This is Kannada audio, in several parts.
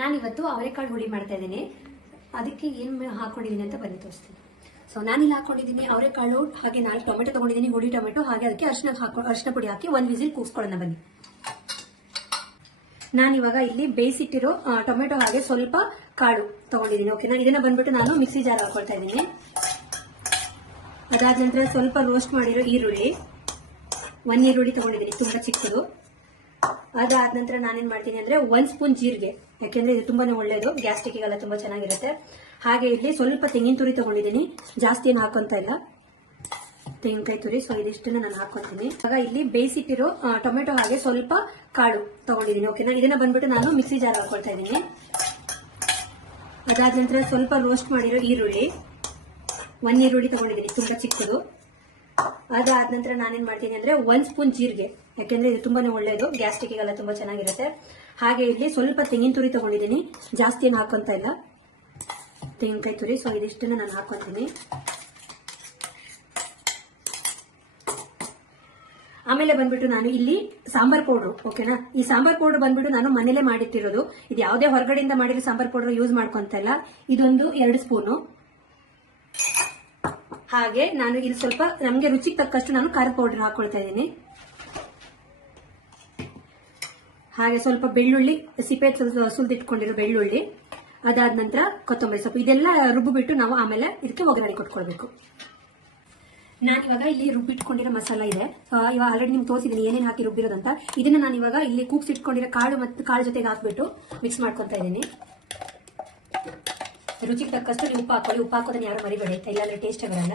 ನಾನಿವತ್ತು ಅವರೆಕಾಳು ಹುಳಿ ಮಾಡ್ತಾ ಇದ್ದೀನಿ. ಅದಕ್ಕೆ ಏನು ಹಾಕೊಂಡಿದ್ದೀನಿ ಅಂತ ಬನ್ನಿ ತೋರಿಸ್ತೀನಿ. ಸೊ ನಾನಿಲ್ಲಿ ಹಾಕೊಂಡಿದ್ದೀನಿ ಅವರೆಕಾಳು, ಹಾಗೆ 4 ಟೊಮೆಟೊ ತಗೊಂಡಿದ್ದೀನಿ, ಹುಳಿ ಟೊಮೆಟೊ. ಹಾಗೆ ಅದಕ್ಕೆ ಅರಿಶಿನ ಪುಡಿ ಹಾಕಿ 1 ವಿಸಿಲ್ ಕೂಗಿಸ್ಕೊಳ್ಳೋಣ ಬನ್ನಿ. ನಾನಿವಾಗ ಇಲ್ಲಿ ಬೇಯಿಸಿಟ್ಟಿರೋ ಟೊಮೆಟೊ ಹಾಗೆ ಸ್ವಲ್ಪ ಕಾಳು ತಗೊಂಡಿದ್ದೀನಿ. ಓಕೆನಾ, ಇದನ್ನ ಬಂದ್ಬಿಟ್ಟು ನಾನು ಮಿಕ್ಸಿ ಜಾರ್ ಹಾಕೊಳ್ತಾ ಇದ್ದೀನಿ. ಅದಾದ ನಂತರ ಸ್ವಲ್ಪ ರೋಸ್ಟ್ ಮಾಡಿರೋ ಈರುಳ್ಳಿ, 1 ಈರುಳ್ಳಿ ತಗೊಂಡಿದ್ದೀನಿ, ತುಂಬಾ ಚಿಕ್ಕದು. ಅದಾದ ನಂತರ ನಾನೇನ್ ಮಾಡ್ತೀನಿ ಅಂದ್ರೆ 1 ಸ್ಪೂನ್ ಜೀರಿಗೆ, ಯಾಕೆಂದ್ರೆ ಇದು ತುಂಬಾನೇ ಒಳ್ಳೇದು, ಗ್ಯಾಸ್ಟ್ರಿಕ್ಗೆಲ್ಲ ತುಂಬಾ ಚೆನ್ನಾಗಿರುತ್ತೆ. ಹಾಗೆ ಇಲ್ಲಿ ಸ್ವಲ್ಪ ತೆಂಗಿನ ತುರಿ ತಗೊಂಡಿದ್ದೀನಿ, ಜಾಸ್ತಿ ಏನು ಹಾಕೊಂತ ಇಲ್ಲ, ತೆಂಗಿನಕಾಯಿ ತುರಿ. ಸೊ ಇದಿಷ್ಟನ್ನ ನಾನು ಹಾಕೊಂತೀನಿ. ಆಗ ಇಲ್ಲಿ ಬೇಯಿಸಿಟ್ಟಿರೋ ಟೊಮೆಟೊ ಹಾಗೆ ಸ್ವಲ್ಪ ಕಾಳು ತಗೊಂಡಿದ್ದೀನಿ. ಓಕೆನಾ, ಇದನ್ನ ಬಂದ್ಬಿಟ್ಟು ನಾನು ಮಿಕ್ಸಿ ಜಾರ್ ಹಾಕೊಳ್ತಾ ಇದ್ದೀನಿ. ಅದಾದ ನಂತರ ಸ್ವಲ್ಪ ರೋಸ್ಟ್ ಮಾಡಿರೋ ಈರುಳ್ಳಿ, 1 ಈರುಳ್ಳಿ ತಗೊಂಡಿದ್ದೀನಿ, ತುಂಬಾ ಚಿಕ್ಕದು. ಅದಾದ ನಂತರ ನಾನೇನ್ ಮಾಡ್ತೀನಿ ಅಂದ್ರೆ 1 ಸ್ಪೂನ್ ಜೀರಿಗೆ, ಯಾಕೆಂದ್ರೆ ಇದು ತುಂಬಾನೇ ಒಳ್ಳೇದು, ಗ್ಯಾಸ್ಟ್ರಿಕ್ಗೆಲ್ಲ ತುಂಬಾ ಚೆನ್ನಾಗಿರುತ್ತೆ. ಹಾಗೆ ಇಲ್ಲಿ ಸ್ವಲ್ಪ ತೆಂಗಿನ ತುರಿ ತಗೊಂಡಿದ್ದೀನಿ, ಜಾಸ್ತಿ ಏನು ಹಾಕೊಂತ ಇಲ್ಲ, ತೆಂಗಿನಕಾಯಿ ತುರಿ. ಸೊ ಇದಿಷ್ಟನ್ನ ನಾನು ಹಾಕೊಂತೀನಿ. ಆಮೇಲೆ ಬಂದ್ಬಿಟ್ಟು ನಾನು ಇಲ್ಲಿ ಸಾಂಬಾರ್ ಪೌಡ್ರು, ಓಕೆನಾ, ಈ ಸಾಂಬಾರ್ ಪೌಡರ್ ಬಂದ್ಬಿಟ್ಟು ನಾನು ಮನೇಲೆ ಮಾಡಿಟ್ಟಿರೋದು. ಇದು ಯಾವುದೇ ಹೊರಗಡೆಯಿಂದ ಮಾಡಿರೋ ಸಾಂಬಾರ್ ಪೌಡರ್ ಯೂಸ್ ಮಾಡ್ಕೊಂತ ಇಲ್ಲ. ಇದೊಂದು 2 ಸ್ಪೂನು. ಹಾಗೆ ನಾನು ಇಲ್ಲಿ ಸ್ವಲ್ಪ ನಮಗೆ ರುಚಿಗೆ ತಕ್ಕಷ್ಟು ನಾನು ಖಾರದ ಪೌಡರ್ ಹಾಕೊಳ್ತಾ ಇದ್ದೀನಿ. ಹಾಗೆ ಸ್ವಲ್ಪ ಬೆಳ್ಳುಳ್ಳಿ, ಸಿಪೆ ಸುಲಿದಿಟ್ಕೊಂಡಿರೋ ಬೆಳ್ಳುಳ್ಳಿ. ಅದಾದ ನಂತರ ಕೊತ್ತಂಬರಿ ಸೊಪ್ಪು. ಇದೆಲ್ಲ ರುಬ್ಬಿಬಿಟ್ಟು ನಾವು ಆಮೇಲೆ ಇದಕ್ಕೆ ಒಗ್ಗರಣೆ ಕೊಟ್ಕೊಳ್ಬೇಕು. ನಾನಿವಾಗ ಇಲ್ಲಿ ರುಬ್ಬಿಟ್ಕೊಂಡಿರೋ ಮಸಾಲ ಇದೆ, ಇವಾಗ ಆಲ್ರೆಡಿ ನಿಮ್ಗೆ ತೋರಿಸಿದ್ದೀನಿ ಏನೇನು ಹಾಕಿ ರುಬ್ಬಿರೋದಂತ. ಇದನ್ನ ನಾನಿವಾಗ ಇಲ್ಲಿ ಕೂಗ್ಸಿಟ್ಕೊಂಡಿರೋ ಕಾಳು ಮತ್ತು ಕಾಳು ಜೊತೆಗೆ ಹಾಕ್ಬಿಟ್ಟು ಮಿಕ್ಸ್ ಮಾಡ್ಕೊತಾ ಇದ್ದೀನಿ. ರುಚಿಗೆ ತಕ್ಕಷ್ಟು ನೀವು ಉಪ್ಪು ಹಾಕೊಳ್ಳಿ. ಉಪ್ಪು ಹಾಕೋದನ್ನ ಯಾರು ಮರಿಬೇಡಿ, ಇಲ್ಲಾಂದ್ರೆ ಟೇಸ್ಟ್ ಬರಲ್ಲ.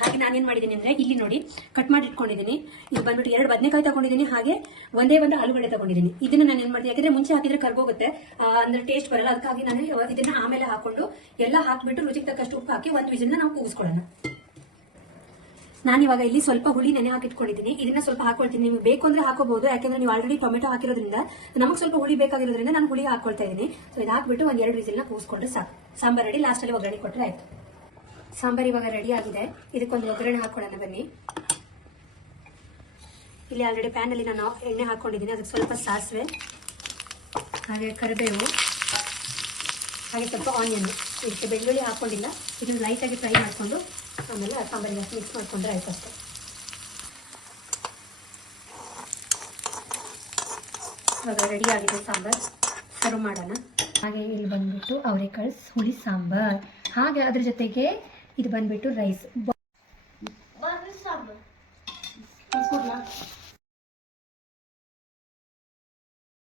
ಹಾಗೆ ನಾನೇನ್ ಮಾಡಿದ್ದೀನಿ ಅಂದ್ರೆ ಇಲ್ಲಿ ನೋಡಿ ಕಟ್ ಮಾಡಿ ಇಟ್ಕೊಂಡಿದ್ದೀನಿ. ಇದು ಬಂದ್ಬಿಟ್ಟು 2 ಬದನೆಕಾಯಿ ತಗೊಂಡಿದ್ದೀನಿ, ಹಾಗೆ ಒಂದೇ ಒಂದು ಆಲೂಗಡ್ಡೆ ತಗೊಂಡಿದ್ದೀನಿ. ಇದನ್ನ ನಾನು ಏನ್ ಮಾಡ್ತೀನಿ, ಯಾಕಂದ್ರೆ ಮುಂಚೆ ಹಾಕಿದ್ರೆ ಕರ್ಗೋಗುತ್ತೆ, ಅಂದ್ರೆ ಟೇಸ್ಟ್ ಬರಲ್ಲ. ಅದಕ್ಕಾಗಿ ನಾನು ಇದನ್ನ ಆಮೇಲೆ ಹಾಕೊಂಡು ಎಲ್ಲ ಹಾಕ್ಬಿಟ್ಟು ರುಚಿಗೆ ತಕ್ಕಷ್ಟು ಉಪ್ಪು ಹಾಕಿ 1 ವಿಸಿಲ್ನ ನಾವು ಕೂಗಿಸ್ಕೊಳ್ಳೋಣ. ನಾನಿವಾಗ ಇಲ್ಲಿ ಸ್ವಲ್ಪ ಹುಳಿ ನೆನೆ ಹಾಕಿಟ್ಕೊಂಡಿದ್ದೀನಿ, ಇದನ್ನ ಸ್ವಲ್ಪ ಹಾಕೊಳ್ತೀನಿ. ನಿಮ್ಗೆ ಬೇಕು ಅಂದ್ರೆ ಹಾಕೋಬಹುದು, ಯಾಕಂದ್ರೆ ನೀವು ಆಲ್ರೆಡಿ ಟೊಮೆಟೊ ಹಾಕಿರೋದ್ರಿಂದ ನಮಗೆ ಸ್ವಲ್ಪ ಹುಳಿ ಬೇಕಾಗಿರೋದ್ರಿಂದ ನಾನು ಹುಳಿ ಹಾಕೊಳ್ತಾ ಇದ್ದೀನಿ. ಸೊ ಇದು ಹಾಕ್ಬಿಟ್ಟು 1-2 ವಿಸಿಲ್ನ ಕೂಗಿಸ್ಕೊಂಡ್ರೆ ಸಾಕು. ಸಾಂಬಾರ್ ರೆಡಿ. ಲಾಸ್ಟ್ ಅಲ್ಲಿ ಒಗ್ಗರಣೆ ಕೊಟ್ಟರೆ ಆಯ್ತು. ಸಾಂಬಾರ್ ಇವಾಗ ರೆಡಿ ಆಗಿದೆ. ಇದಕ್ಕೊಂದು ಒಗ್ಗರಣೆ ಹಾಕೊಳ್ಳೋಣ ಬನ್ನಿ. ಇಲ್ಲಿ ಆಲ್ರೆಡಿ ಪ್ಯಾನ್ ಅಲ್ಲಿ ನಾನು ಎಣ್ಣೆ ಹಾಕೊಂಡಿದ್ದೀನಿ. ಅದಕ್ಕೆ ಸ್ವಲ್ಪ ಸಾಸಿವೆ, ಹಾಗೆ ಕರಿಬೇವು, ಹಾಗೆ ಸ್ವಲ್ಪ ಆನಿಯನ್. ಇದಕ್ಕೆ ಬೆಳ್ಳುಳ್ಳಿ ಹಾಕೊಂಡಿಲ್ಲ, ಇದನ್ನ ಲೈಟ್ ಆಗಿ ಫ್ರೈ ಮಾಡಿಕೊಂಡು ಆಮೇಲೆ ಸಾಂಬಾರಿಗೆ ಮಿಕ್ಸ್ ಮಾಡ್ಕೊಂಡ್ರೆ ಆಯ್ತು ಅಷ್ಟೇ. ಇವಾಗ ರೆಡಿ ಆಗಿದೆ ಸಾಂಬಾರ್, ಸರ್ವ್ ಮಾಡೋಣ. ಹಾಗೆ ಇಲ್ಲಿ ಬಂದ್ಬಿಟ್ಟು ಅವರೆಕಾಳು ಹುಳಿ ಸಾಂಬಾರ್, ಹಾಗೆ ಅದ್ರ ಜೊತೆಗೆ ಇದು ಬಂದ್ಬಿಟ್ಟು ರೈಸ್.